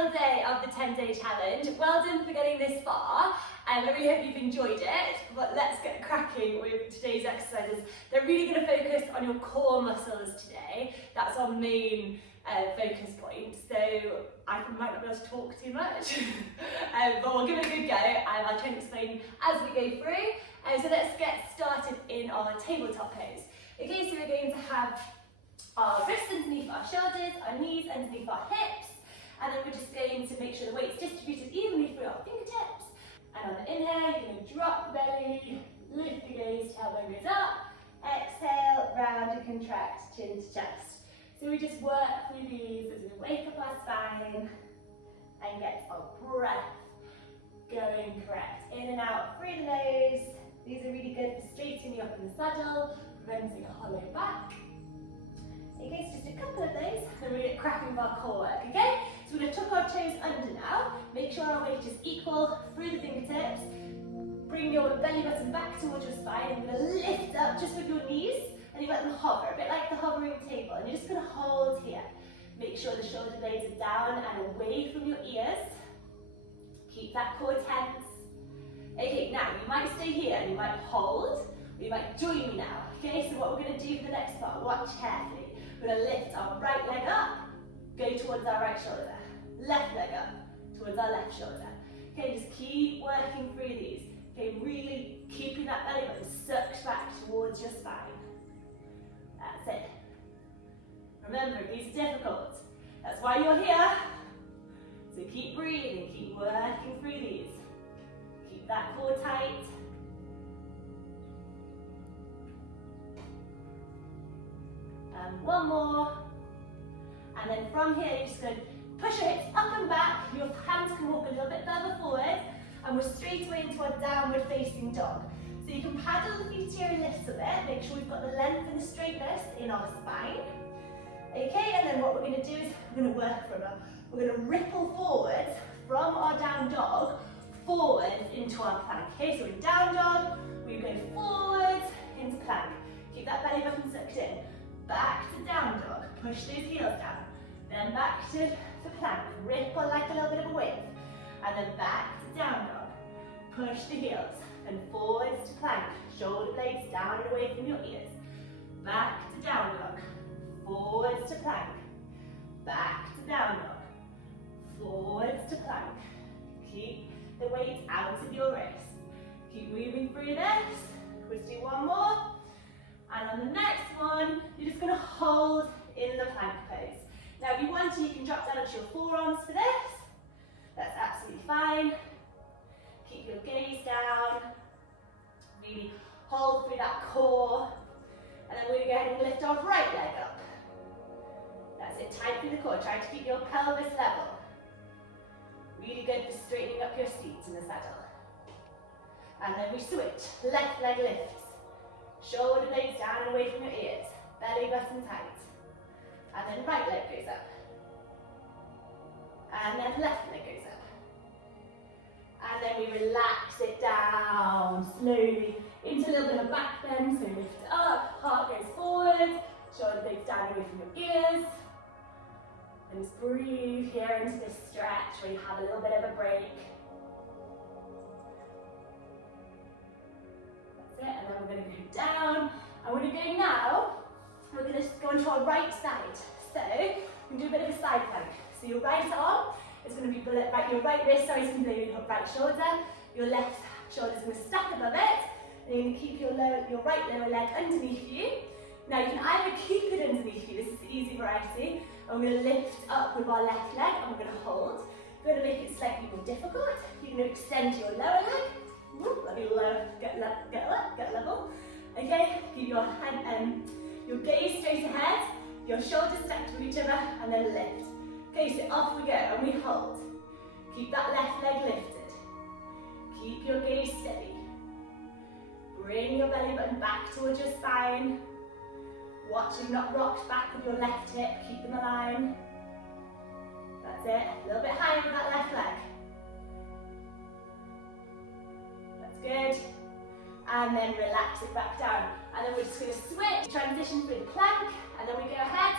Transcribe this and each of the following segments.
final day of the 10-day challenge. Well done for getting this far. I really hope you've enjoyed it, but let's get cracking with today's exercises. They're really going to focus on your core muscles today. That's our main focus point, so I might not be able to talk too much, but we'll give it a good go and I'll try and explain as we go through. So let's get started in our tabletop pose. Okay, so we're going to have our wrists underneath our shoulders, our knees underneath our hips, and then we're just going to make sure the weight's distributed evenly through our fingertips. And on the inhale, you're going to drop the belly, lift the gaze, tailbone goes up, exhale, round and contract, chin to chest. So we just work through these as we wake up our spine and get our breath going correct. In and out through the nose. These are really good for straightening you up in the saddle, preventing a hollow back. Okay, so just a couple of those, then we get cracking with our core work, okay? So we're going to tuck our toes under now, make sure our weight is equal through the fingertips, bring your belly button back towards your spine, and we're going to lift up just with your knees, and you let them hover, a bit like the hovering table, and you're just going to hold here. Make sure the shoulder blades are down and away from your ears. Keep that core tense. Okay, now you might stay here, and you might hold, or you might join me now, okay? So what we're going to do for the next part, watch carefully. We're going to lift our right leg up, go towards our right shoulder. Left leg up, towards our left shoulder. Okay, just keep working through these. Okay, really keeping that belly button sucked back towards your spine. That's it. Remember, these are difficult. That's why you're here. So keep breathing, keep working through these. Keep that core tight. And one more. And then from here, you're just going to push your hips up and back. Your hands can walk a little bit further forward. And we're straight away into our downward facing dog. So you can paddle the feet here a little bit. Make sure we've got the length and the straightness in our spine. Okay, and then what we're going to do is we're going to work we're going to ripple forwards from our down dog forward into our plank. Okay, so in down dog, we're going forwards into plank. Keep that belly button sucked in. Back to down dog, push those heels down. Then back to the plank, ripple like a little bit of a wave. And then back to down dog, push the heels. And forwards to plank, shoulder blades down and away from your ears. Back to down dog, forwards to plank. Back to down dog, forwards to plank. Keep the weight out of your wrist. Keep moving through this. Let's do one more. And on the next one, you're just going to hold in the plank pose. Now if you want to, you can drop down onto your forearms for this. That's absolutely fine. Keep your gaze down. Really hold through that core. And then we're going to go ahead and lift our right leg up. That's it, tight through the core. Try to keep your pelvis level. Really good for straightening up your seats in the saddle. And then we switch. Left leg lifts. Shoulder blades down and away from your ears. Belly button tight. And then right leg goes up. And then left leg goes up. And then we relax it down slowly into a little bit of back bend. So lift it up, heart goes forward, shoulder blades down away from your ears. And just breathe here into this stretch where you have a little bit of a break. That's it, and then we're going to go down. And we're going to go now, we're going to go into our right side. So, we can do a bit of a side plank. So your right arm is going to be, your right wrist, sorry, is going to be your right shoulder. Your left shoulder is going to stack above it. And you're going to keep your right lower leg underneath you. Now you can either keep it underneath you, this is the easy variety, and we're going to lift up with our left leg and we're going to hold. We're going to make it slightly more difficult. You're going to extend your lower leg. Let me get level. Okay, keep your your gaze straight ahead, your shoulders stacked to each other, and then lift. Okay, so off we go, and we hold. Keep that left leg lifted. Keep your gaze steady. Bring your belly button back towards your spine. Watching not rocked back with your left hip, keep them aligned. That's it, a little bit higher with that left leg. That's good. And then relax it back down. And then we're just going to switch, transition through the plank, and then we go ahead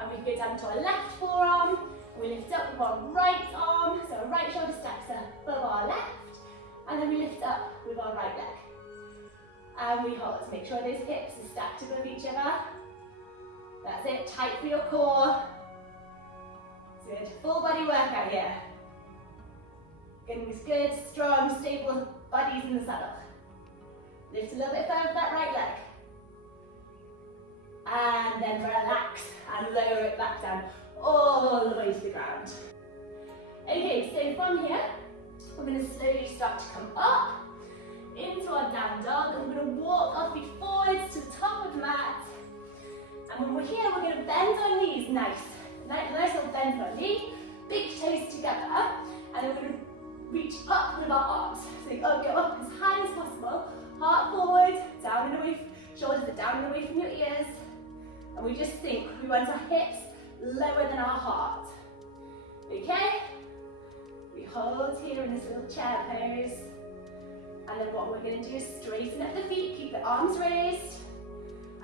and we go down to our left forearm, We lift up with our right arm, so our right shoulder stacks above our left, and then we lift up with our right leg. And we hold. Make sure those hips are stacked above each other. That's it, tight for your core. Good, full body workout here. Getting this good, strong, stable bodies in the saddle. Lift a little bit further with that right leg. And then relax and lower it back down all the way to the ground. Okay, so from here, we're going to slowly start to come up into our down dog, and we're going to walk our feet forwards to the top of the mat. And when we're here, we're going to bend our knees, nice little bend for our knee, big toes together, and we're going to reach up with our arms. So go up as high as possible, heart forward, down and away, shoulders are down and away from your ears. And we just think we want our hips lower than our heart. Okay? We hold here in this little chair pose. And then what we're going to do is straighten up the feet, keep the arms raised.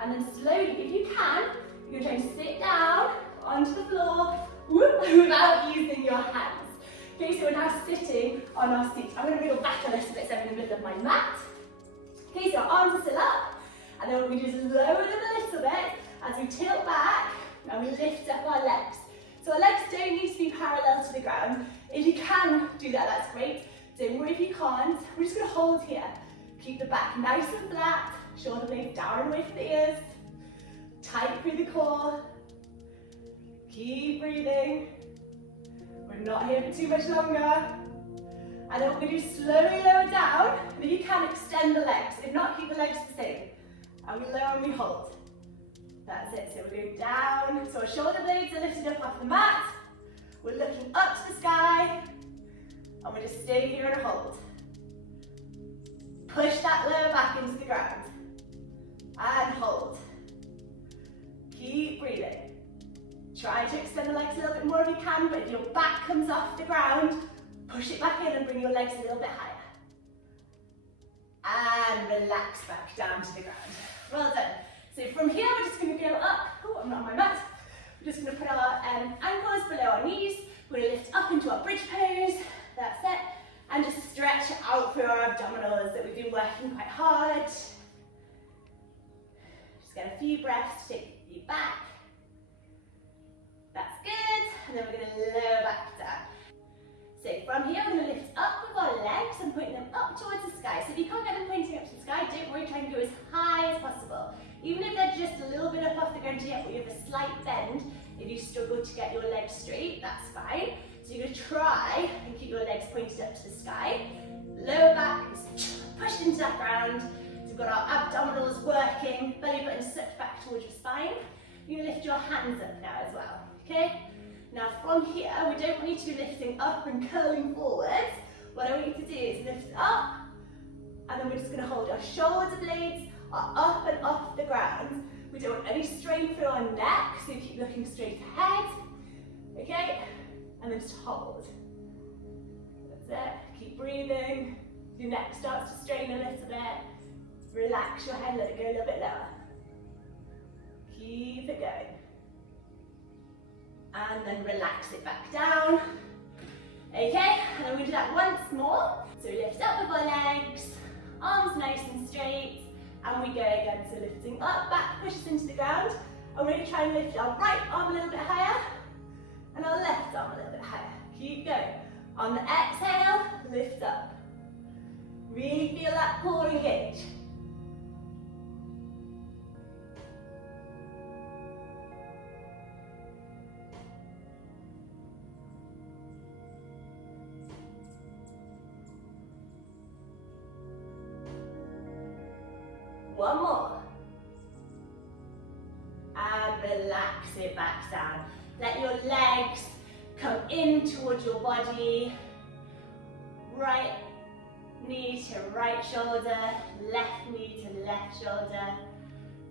And then slowly, if you can, you're going to sit down onto the floor without using your hands. Okay, so we're now sitting on our seat. I'm going to wiggle back a little bit so I'm in the middle of my mat. Okay, so our arms are still up. And then we just lower them a little bit as we tilt back and we lift up our legs. So our legs don't need to be parallel to the ground. If you can do that, that's great. Don't worry if you can't. We're just going to hold here. Keep the back nice and flat, shoulder blades down and away from the ears. Tight through the core. Keep breathing. We're not here for too much longer. And then we're going to do slowly lower down. And if you can, extend the legs. If not, keep the legs the same. And we lower and we hold. That's it. So we're going down. So our shoulder blades are lifted up off the mat. We're looking up to the sky. And we're just staying here and hold. Push that lower back into the ground. And hold. Keep breathing. Try to extend the legs a little bit more if you can, but if your back comes off the ground, push it back in and bring your legs a little bit higher. And relax back down to the ground. Well done. So from here, we're just going to go up. Oh, I'm not on my mat. We're just going to put our ankles below our knees. We're going to lift up into our bridge pose. That's it. And just stretch out through our abdominals that we've been working quite hard. Just get a few breaths to take you back. That's good. And then we're going to lower back down. So from here, we're going to lift up with our legs and point them up towards the sky. So if you can't get them pointing up to the sky, don't worry, try and go as high as possible. Even if they're just a little bit up off the ground yet, or you have a slight bend, if you struggle to get your legs straight, that's fine. So you're going to try and keep your legs pointed up to the sky. Lower back is pushed into that ground. So we've got our abdominals working, belly button sucked back towards your spine. You're going to lift your hands up now as well, okay? Now from here, we don't want you to be lifting up and curling forwards. What I want you to do is lift up, and then we're just going to hold our shoulder blades are up and off the ground. We don't want any strain through our neck, so you keep looking straight ahead, okay? And then just hold. That's it. Keep breathing. Your neck starts to strain a little bit. Relax your head, let it go a little bit lower. Keep it going. And then relax it back down. Okay, and then we do that once more. So we lift up with our legs, arms nice and straight, and we go again. So lifting up, back pushes into the ground. And we're going to try and lift our right arm a little bit higher, and our left arm a little bit higher. Keep going. On the exhale, lift up. Really feel that core engage. One more. And relax it back down. Let your legs come in towards your body. Right knee to right shoulder, left knee to left shoulder.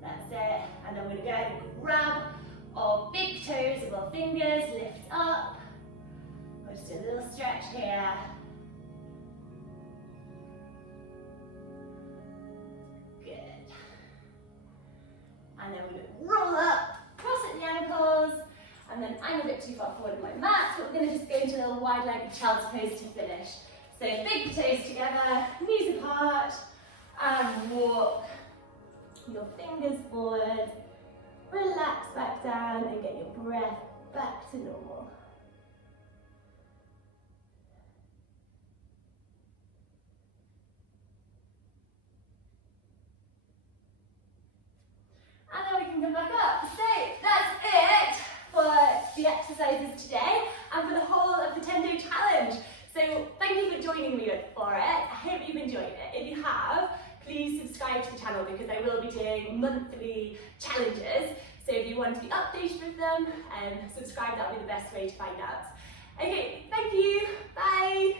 That's it. And then we're going to go ahead and grab our big toes with our fingers, lift up. Just a little stretch here. And then we're going to roll up, cross at the ankles, and and then I'm a bit too far forward in my mat, but we're going to just go into a little wide leg child's pose to finish. So big toes together, knees apart, and walk your fingers forward, relax back down and get your breath back to normal. And then we can come back up. So that's it for the exercises today and for the whole of the 10-day challenge. So thank you for joining me for it. I hope you've enjoyed it. If you have, please subscribe to the channel because I will be doing monthly challenges. So if you want to be updated with them, subscribe, that'll be the best way to find out. Okay, thank you, bye.